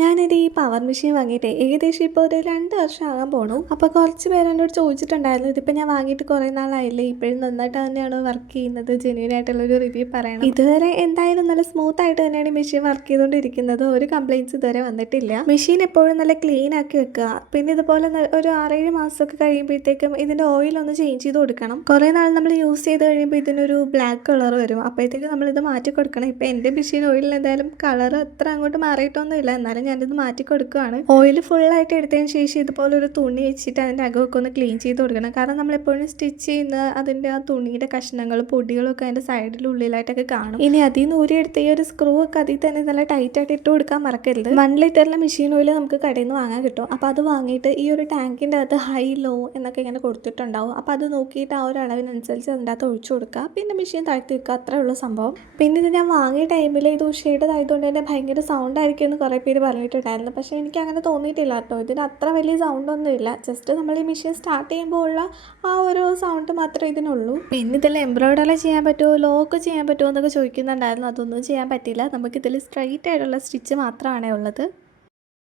ഞാനിത് ഈ power machine വാങ്ങിയിട്ടേ ഏകദേശം ഇപ്പോൾ ഒരു 2 വർഷം ആകാൻ പോണു. അപ്പോൾ കുറച്ച് പേര് എന്നോട് ചോദിച്ചിട്ടുണ്ടായിരുന്നു, ഇതിപ്പോൾ ഞാൻ വാങ്ങിയിട്ട് കുറേ നാളായില്ലേ, ഇപ്പോഴും നന്നായിട്ട് തന്നെയാണോ വർക്ക് ചെയ്യുന്നത്, ജെന്യൂൻ ആയിട്ടുള്ളൊരു റിവ്യൂ പറയണം. ഇതുവരെ എന്തായാലും നല്ല സ്മൂത്ത് ആയിട്ട് തന്നെയാണ് ഈ മെഷീൻ വർക്ക് ചെയ്തുകൊണ്ടിരിക്കുന്നത്. ഒരു കംപ്ലയിൻറ്റ്സ് ഇതുവരെ വന്നിട്ടില്ല. മെഷീൻ എപ്പോഴും നല്ല ക്ലീൻ ആക്കി വെക്കുക. പിന്നെ ഇതുപോലെ ഒരു 6-7 മാസമൊക്കെ കഴിയുമ്പോഴത്തേക്കും ഇതിൻ്റെ ഓയിൽ ഒന്ന് ചേഞ്ച് ചെയ്ത് കൊടുക്കണം. കുറേ നാൾ നമ്മൾ യൂസ് ചെയ്ത് കഴിയുമ്പോൾ ഇതിനൊരു ബ്ലാക്ക് കളർ വരും. അപ്പോഴത്തേക്ക് നമ്മളിത് മാറ്റി കൊടുക്കണം. ഇപ്പോൾ എൻ്റെ മെഷീൻ ഓയിലിൽ എന്തായാലും കളർ അത്ര അങ്ങോട്ട് മാറിയിട്ടൊന്നുമില്ല, എന്നാലും ഞാനിത് മാറ്റി കൊടുക്കുകയാണ്. ഓയിൽ ഫുള്ളായിട്ട് എടുത്തതിന് ശേഷം ഇതുപോലെ ഒരു തുണി വെച്ചിട്ട് അതിൻ്റെ അകമൊക്കെ ഒന്ന് ക്ലീൻ ചെയ്ത് കൊടുക്കണം. കാരണം നമ്മളെപ്പോഴും സ്റ്റിച്ച് ചെയ്യുന്ന അതിൻ്റെ ആ തുണിയുടെ കഷ്ണങ്ങൾ പൊടികളൊക്കെ അതിൻ്റെ സൈഡിൽ ഉള്ളിലായിട്ടൊക്കെ കാണും. ഇനി അതിൽ നിന്ന് ഊരിയെടുത്ത് ഈ ഒരു സ്ക്രൂ ഒക്കെ അതിൽ തന്നെ നല്ല ടൈറ്റായിട്ട് ഇട്ട് കൊടുക്കാൻ മറക്കരുത്. 1 ലിറ്ററിലെ മെഷീൻ ഓയിൽ നമുക്ക് കടയിൽ നിന്ന് വാങ്ങാൻ കിട്ടും. അപ്പോൾ അത് വാങ്ങിയിട്ട് ഈ ഒരു ടാങ്കിൻ്റെ അകത്ത് ഹൈ ലോ എന്നൊക്കെ ഇങ്ങനെ കൊടുത്തിട്ടുണ്ടാവും. അപ്പോൾ അത് നോക്കിയിട്ട് ആ ഒരു അളവിനനുസരിച്ച് അതിൻ്റെ അകത്ത് ഒഴിച്ചു കൊടുക്കുക. പിന്നെ മെഷീൻ താഴ്ത്തി വെക്കുക, അത്രേ ഉള്ളൂ സംഭവം. പിന്നെ ഇത് ഞാൻ വാങ്ങിയ ടൈമിൽ ഇത് ഉഷയുടേതായതുകൊണ്ട് തന്നെ ഭയങ്കര സൗണ്ട് ആയിരിക്കും എന്ന് കുറേ പേര് പറഞ്ഞിട്ടുണ്ടായിരുന്നു. പക്ഷേ എനിക്ക് അങ്ങനെ തോന്നിയിട്ടില്ല കേട്ടോ. ഇതിന് അത്ര വലിയ സൗണ്ടൊന്നും ഇല്ല. ജസ്റ്റ് നമ്മൾ ഈ മെഷീൻ സ്റ്റാർട്ട് ചെയ്യുമ്പോൾ ഉള്ള ആ ഒരു സൗണ്ട് മാത്രമേ ഇതിനുള്ളൂ. പിന്നെ ഇതിൽ എംബ്രോയിഡറി ചെയ്യാൻ പറ്റുമോ, ലോക്ക് ചെയ്യാൻ പറ്റുമോ എന്നൊക്കെ ചോദിക്കുന്നുണ്ടായിരുന്നു. അതൊന്നും ചെയ്യാൻ പറ്റില്ല. നമുക്കിതിൽ സ്ട്രൈറ്റ് ആയിട്ടുള്ള സ്റ്റിച്ച് മാത്രമാണേ ഉള്ളത്.